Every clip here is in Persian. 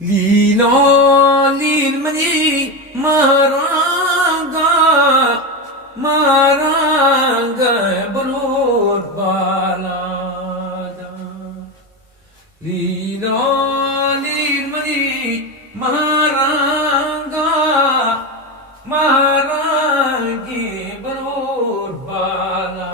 Lino lilmani maranga bulur balada. Lino lilmani marangi bulur balada.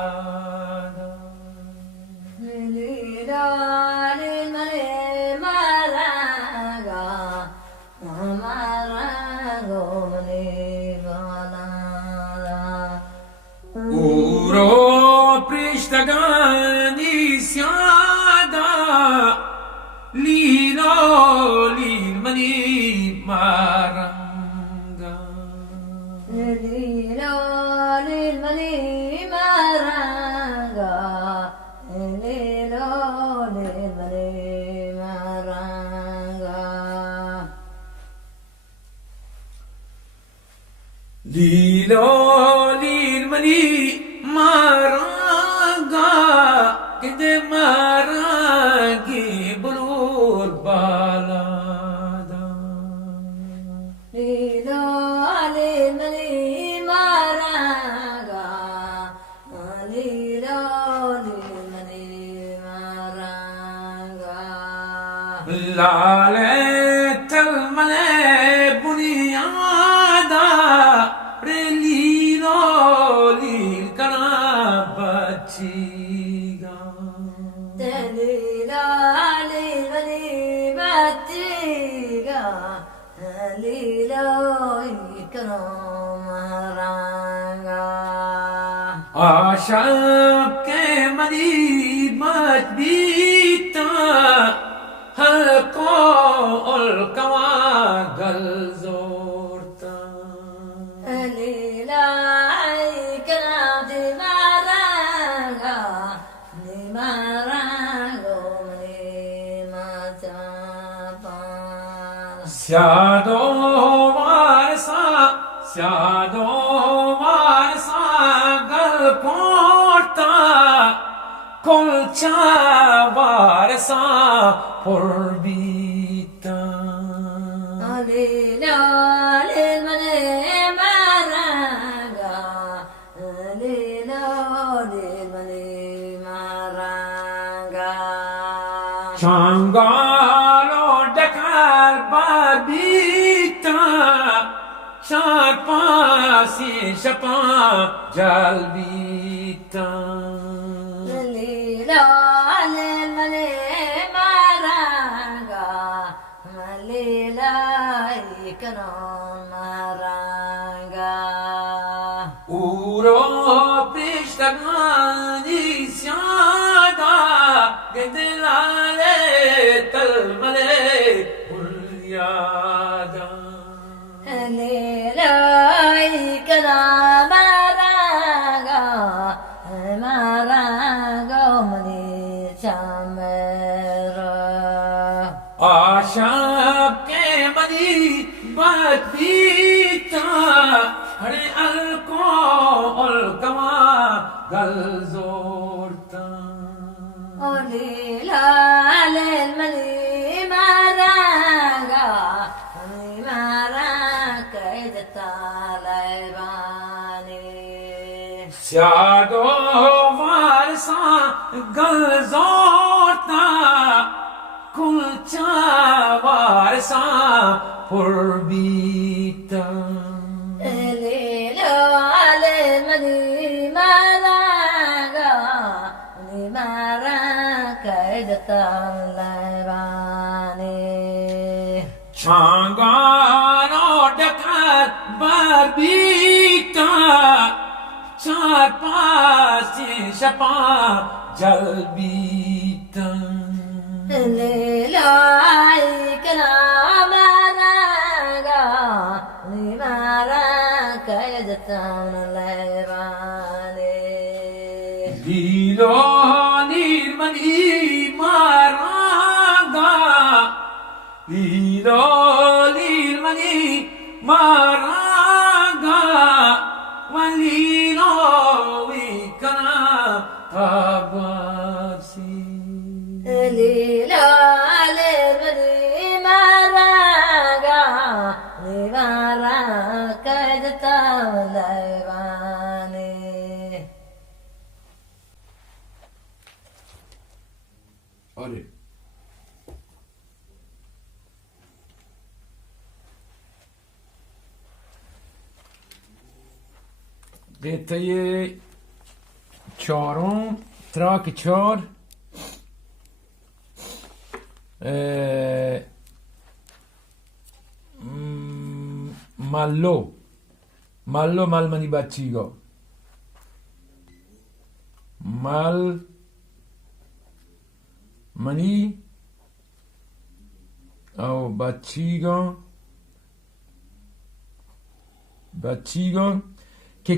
Uro prishtagani syada lino lilmani maranga Lilo lilmani maranga kede marangi bulur balada lale talmale buniyada relino lil kanabachiga आशा के मरीब मत बीता हल्को अलकवा गल जोरता स्यादो वारसा गल पोर्ता colcha varsa porbita alila lilmane maranga alila lilmane maranga changalo dakar barbita sharpasi shapa jalbita Uro prishtagani syada gedelale talmale ulyada आशा के मनी बात बीता हरे अलको अलकमा गल जोरता स्यादो वारसा गल जोरता कुलचा वारसा पुrbita Changano dekat barbita char pasi shapa jalbita Lilo nilmani maranga Lilo lilmani maranga Walilo wikana tabasi Lila lilmani maranga آره. قطعه چهارم، تراک 4. مالو مال منی بچیگا. مال منی او بچیگا که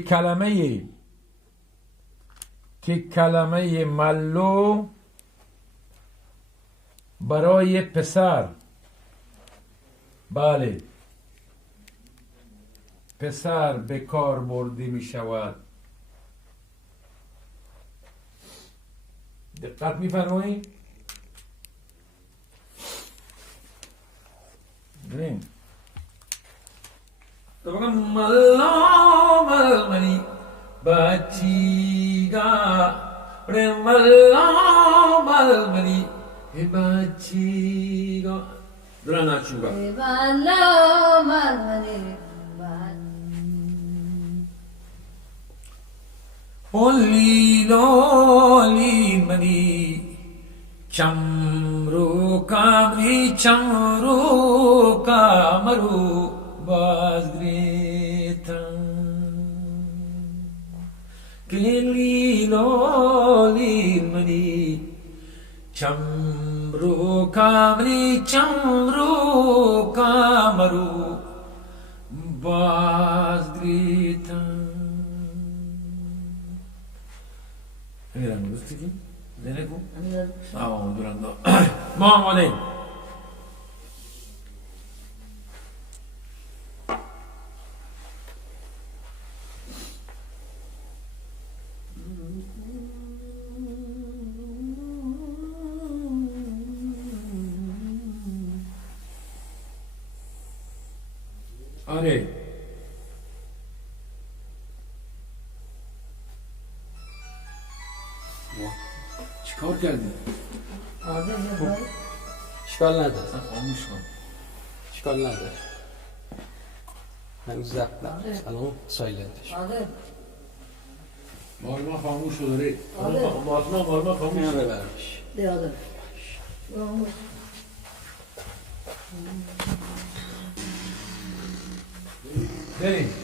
کلمه ملو برای پسر، بله، پسر به کار برده می شود. دقت می فرمایید؟ ببین تو بگم مل منی بچیگا، مل منی بچیگا. دوران نچوگا Malo malmani لیل منی چمرو کامرو بازگریتن که لیل منی چمرو کامرو بازگریتن. Eran gusti ki? Dene ko? Tamam durando. Mamole. آره. چیکار کردی؟ اشکال نداره، خاموش کن. اشکال نداره. هنوز زفت نبود، الان سایلنتش. مارما خاموش شده ره. آره. مارما خاموش میام شده. ببرمش. بریم.